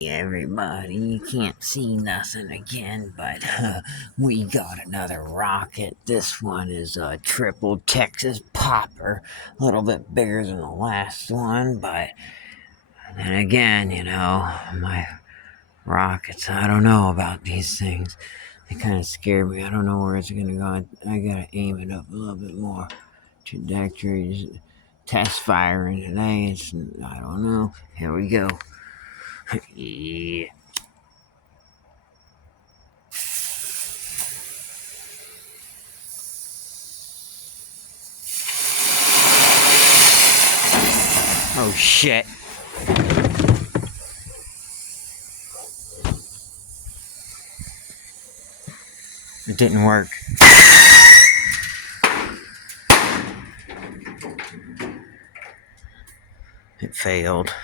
Everybody, you can't see nothing again, but we got another rocket. This one is a triple Texas popper, a little bit bigger than the last one, but then again, my rockets, I don't know about these things. They kind of scare me. I don't know where it's gonna go. I gotta aim it up a little bit more. Trajectories, test firing today. I don't know. Here we go. Yeah. Oh shit. It didn't work. It failed.